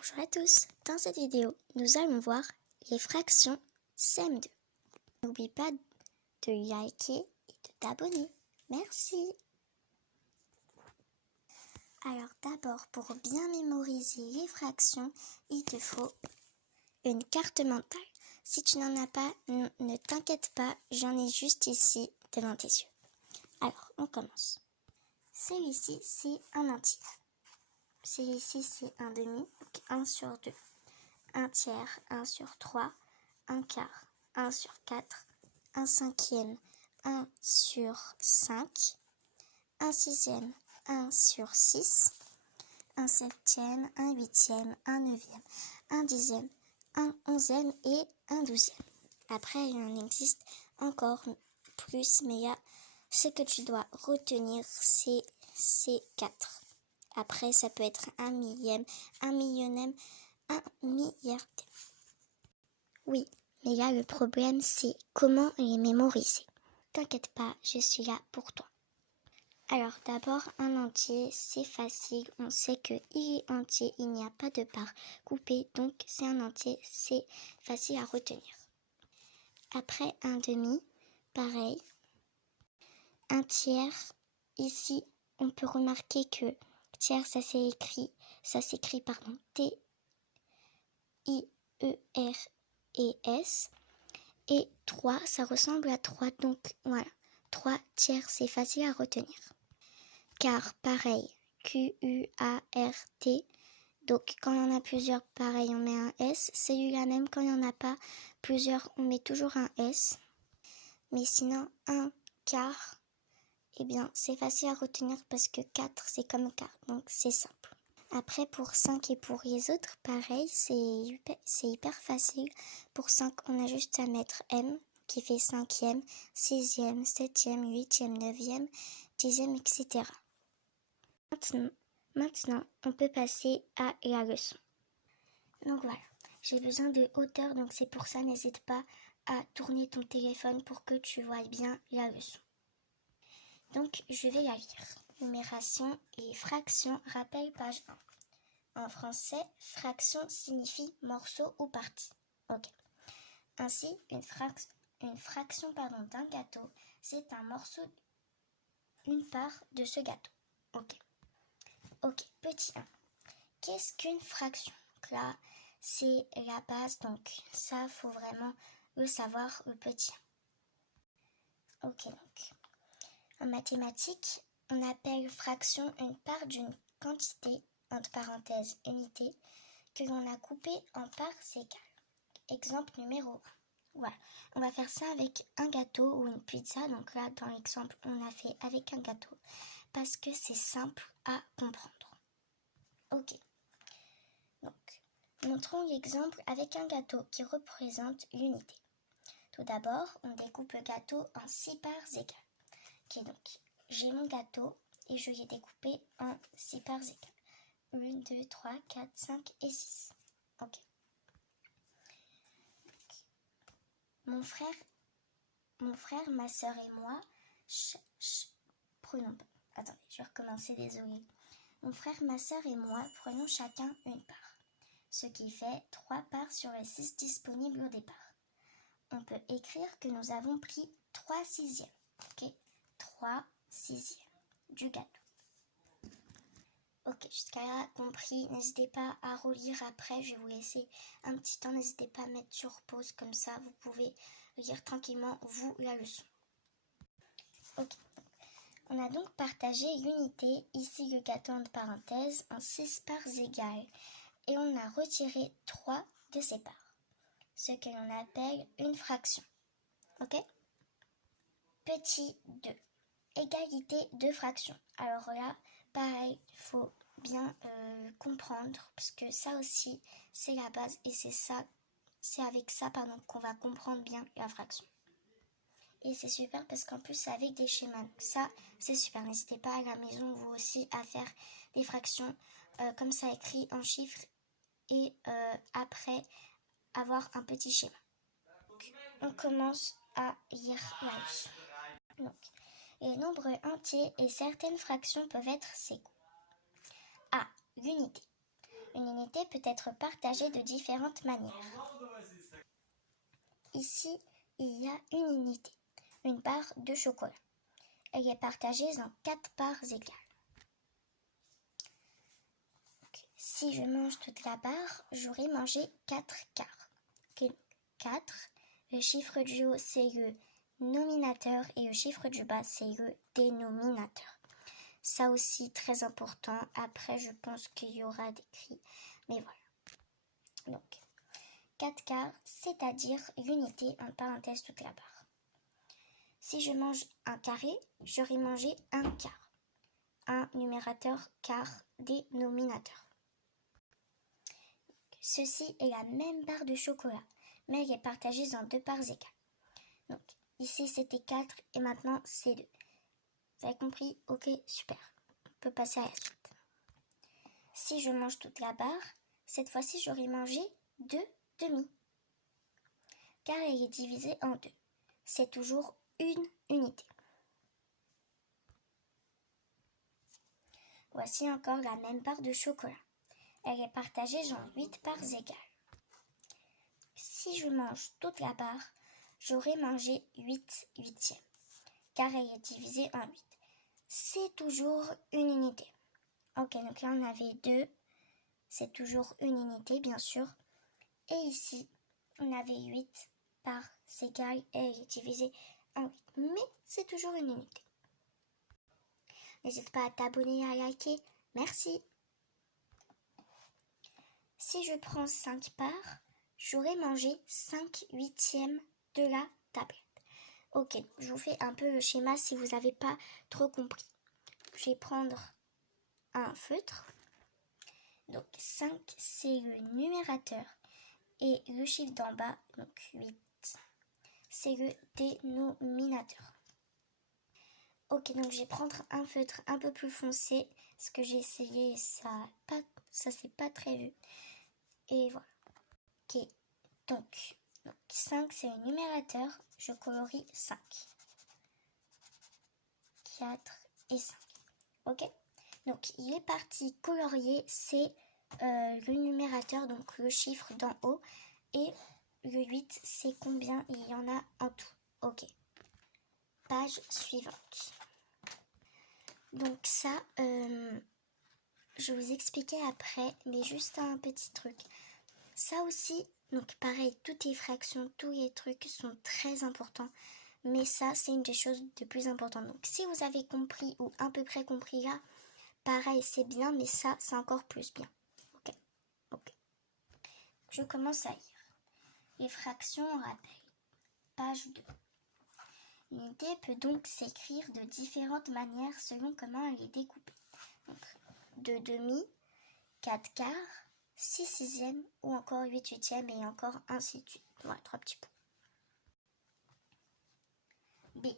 Bonjour à tous, dans cette vidéo, nous allons voir les fractions CM2. N'oublie pas de liker et de t'abonner. Merci. Alors d'abord, pour bien mémoriser les fractions, il te faut une carte mentale. Si tu n'en as pas, ne t'inquiète pas, j'en ai juste ici devant tes yeux. Alors, on commence. Celui-ci, c'est un entier. Celui-ci, c'est un demi, donc 1 sur 2. 1 tiers, 1 sur 3, 1 quart, 1 sur 4, 1 cinquième, 1 sur 5, 1 sixième, 1 sur 6, 1 septième, 1 huitième, 1 neuvième, 1 dixième, 1 onzième et 1 douzième. Après, il en existe encore plus, mais ce que tu dois retenir, c'est ces 4. Après, ça peut être 1 millième, 1 millionième, 1 milliardième. Oui, mais là, le problème, c'est comment les mémoriser. T'inquiète pas, je suis là pour toi. Alors, d'abord, un entier, c'est facile. On sait qu'il est entier, il n'y a pas de part coupée, donc c'est un entier, c'est facile à retenir. Après, un demi, pareil. Un tiers, ici, on peut remarquer que tiers, ça s'écrit T-I-E-R-E-S. Et 3, ça ressemble à 3, donc voilà. 3 tiers, c'est facile à retenir. Quart, pareil, Q-U-A-R-T. Donc quand il y en a plusieurs, pareil, on met un S. Celui-là même, quand il n'y en a pas plusieurs, on met toujours un S. Mais sinon, un quart, eh bien, c'est facile à retenir parce que 4, c'est comme quart, donc c'est simple. Après, pour 5 et pour les autres, pareil, c'est hyper facile. Pour 5, on a juste à mettre M, qui fait cinquième, sixième, septième, huitième, neuvième, dixième, etc. Maintenant, on peut passer à la leçon. Donc voilà, j'ai besoin de hauteur, donc c'est pour ça, n'hésite pas à tourner ton téléphone pour que tu vois bien la leçon. Donc, je vais la lire. Numération et fraction, rappel page 1. En français, fraction signifie morceau ou partie. Ok. Ainsi, une fraction d'un gâteau, c'est un morceau, une part de ce gâteau. Ok. Ok, petit 1. Qu'est-ce qu'une fraction? Là, c'est la base, donc ça, faut vraiment le savoir, le petit 1. Ok, donc. En mathématiques, on appelle fraction une part d'une quantité, entre parenthèses unité, que l'on a coupée en parts égales. Exemple numéro 1. Voilà, on va faire ça avec un gâteau ou une pizza. Donc là, dans l'exemple, on a fait avec un gâteau parce que c'est simple à comprendre. Ok. Donc, montrons l'exemple avec un gâteau qui représente l'unité. Tout d'abord, on découpe le gâteau en 6 parts égales. Ok, donc j'ai mon gâteau et je l'ai découpé en 6 parts égales. 1, 2, 3, 4, 5 et 6. Ok. Mon frère, ma soeur et moi, prenons... Attendez, je vais recommencer, désolé. Mon frère, ma soeur et moi prenons chacun une part, ce qui fait 3 parts sur les 6 disponibles au départ. On peut écrire que nous avons pris 3 sixièmes. Ok, 3 sixièmes du gâteau. Ok, jusqu'à là, compris. N'hésitez pas à relire après. Je vais vous laisser un petit temps. N'hésitez pas à mettre sur pause. Comme ça, vous pouvez lire tranquillement, vous, la leçon. Ok. On a donc partagé l'unité, ici le gâteau entre parenthèses, en 6 parts égales. Et on a retiré 3 de ces parts. Ce que l'on appelle une fraction. Ok? Petit 2. Égalité de fractions. Alors là, pareil, il faut bien comprendre, parce que ça aussi, c'est la base, et c'est avec ça qu'on va comprendre bien la fraction. Et c'est super parce qu'en plus, c'est avec des schémas. Donc ça, c'est super. N'hésitez pas à la maison, vous aussi, à faire des fractions comme ça écrit en chiffres, et après, avoir un petit schéma. Donc, on commence à lire la leçon. Donc, les nombres entiers et certaines fractions peuvent être égaux. A. L'unité. Une unité peut être partagée de différentes manières. Ici, il y a une unité, une barre de chocolat. Elle est partagée en 4 parts égales. Si je mange toute la barre, j'aurai mangé 4 quarts. 4, le chiffre du haut c'est le nominateur et le chiffre du bas c'est le dénominateur. Ça aussi très important, après je pense qu'il y aura d'écrit, mais voilà. Donc 4 quarts, c'est-à-dire l'unité en parenthèse toute la barre. Si je mange un carré, j'aurai mangé un quart. Un numérateur, quart, dénominateur. Ceci est la même barre de chocolat, mais elle est partagée en 2 parts égales. Donc, ici c'était 4 et maintenant c'est 2. Vous avez compris? Ok, super. On peut passer à la suite. Si je mange toute la barre, cette fois-ci j'aurai mangé 2 demi. Car elle est divisée en 2. C'est toujours une unité. Voici encore la même barre de chocolat. Elle est partagée en 8 parts égales. Si je mange toute la barre, j'aurai mangé 8 huitièmes, car elle est divisée en 8. C'est toujours une unité. Ok, donc là on avait 2, c'est toujours une unité bien sûr. Et ici, on avait 8 parts égales et elle est divisée en 8. Mais c'est toujours une unité. N'hésite pas à t'abonner et à liker. Merci. Si je prends 5 parts, j'aurai mangé 5 huitièmes de la tablette. Ok, je vous fais un peu le schéma si vous n'avez pas trop compris. Je vais prendre un feutre. Donc 5, c'est le numérateur. Et le chiffre d'en bas, donc 8, c'est le dénominateur. Ok, donc je vais prendre un feutre un peu plus foncé. Ce que j'ai essayé, ça s'est pas très vu. Et voilà. Ok, donc 5 c'est le numérateur. Je colorie 5. 4 et 5. Ok, donc il est parti colorier, c'est le numérateur, donc le chiffre d'en haut. Et le 8, c'est combien il y en a en tout. Ok. Page suivante. Donc ça, je vais vous expliquer après, mais juste un petit truc. Ça aussi, donc pareil, toutes les fractions, tous les trucs sont très importants. Mais ça, c'est une des choses les plus importantes. Donc si vous avez compris ou à peu près compris là, pareil, c'est bien, mais ça, c'est encore plus bien. Ok. Je commence à lire. Les fractions, on rappelle. Page 2. L'unité peut donc s'écrire de différentes manières selon comment elle est découpée. Donc, 2 demi, 4 quarts, 6 sixièmes ou encore 8 huitièmes et encore ainsi de suite. Voilà, 3 petits points. B.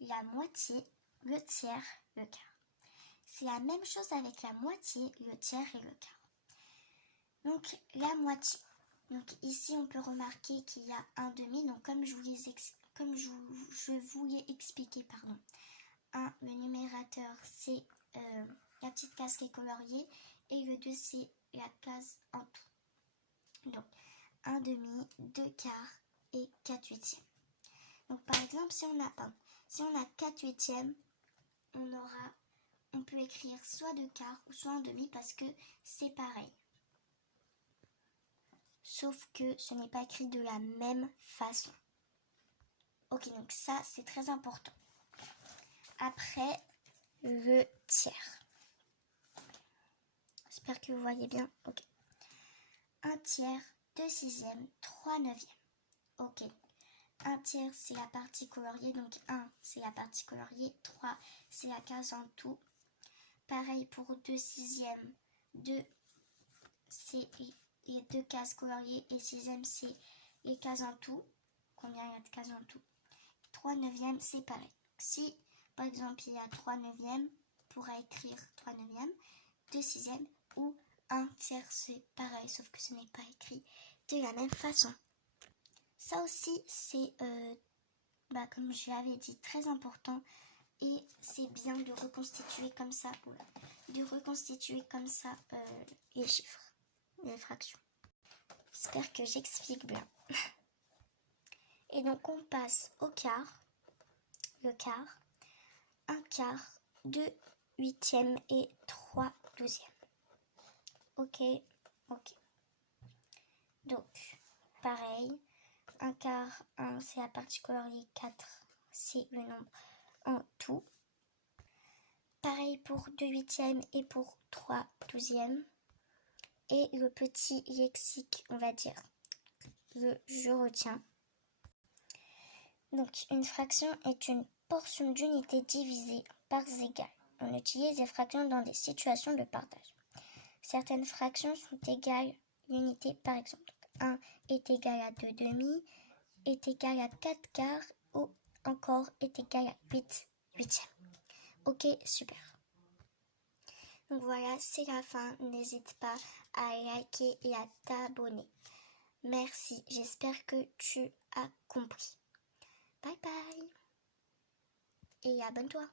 La moitié, le tiers, le quart. C'est la même chose avec la moitié, le tiers et le quart. Donc, la moitié. Donc, ici, on peut remarquer qu'il y a un demi. Donc, comme je vous l'ai expliqué, pardon. Le numérateur, c'est la petite case qui est coloriée. Et le 2, c'est la case en tout. Donc, 1 demi, 2 quarts et 4 huitièmes. Donc, par exemple, si on a 4 huitièmes, on peut écrire soit 2 quarts ou soit 1 demi parce que c'est pareil. Sauf que ce n'est pas écrit de la même façon. Ok, donc ça, c'est très important. Après, le tiers. J'espère que vous voyez bien. Ok. 1 tiers, 2 sixièmes, 3 neuvièmes. Ok. 1 tiers, c'est la partie coloriée. Donc 1, c'est la partie coloriée. 3, c'est la case en tout. Pareil pour 2 sixièmes. 2, c'est les 2 cases coloriées. Et sixième, c'est les cases en tout. Combien il y a de cases en tout? 3 neuvièmes, c'est pareil. Si, par exemple, il y a 3 neuvièmes, on pourra écrire 3 neuvièmes, 2 sixièmes ou 1 tiers, c'est pareil, sauf que ce n'est pas écrit de la même façon. Ça aussi, c'est, comme je l'avais dit, très important. Et c'est bien de reconstituer comme ça, les chiffres. les fractions. J'espère que j'explique bien. Et donc on passe au quart, le quart, 1/4, 2/8 et 3/12. Ok. Donc, pareil, 1/4, 1 c'est la partie coloriée, 4 c'est le nombre en tout. Pareil pour 2/8 et pour 3/12. Et le petit lexique, on va dire, je retiens. Donc, une fraction est une portion d'unité divisée par parts égales. On utilise les fractions dans des situations de partage. Certaines fractions sont égales l'unité, par exemple. 1 est égal à 2/2, est égal à 4/4 ou encore est égal à 8/8. Ok, super. Donc voilà, c'est la fin. N'hésite pas à liker et à t'abonner. Merci, j'espère que tu as compris. Bye bye et abonne-toi.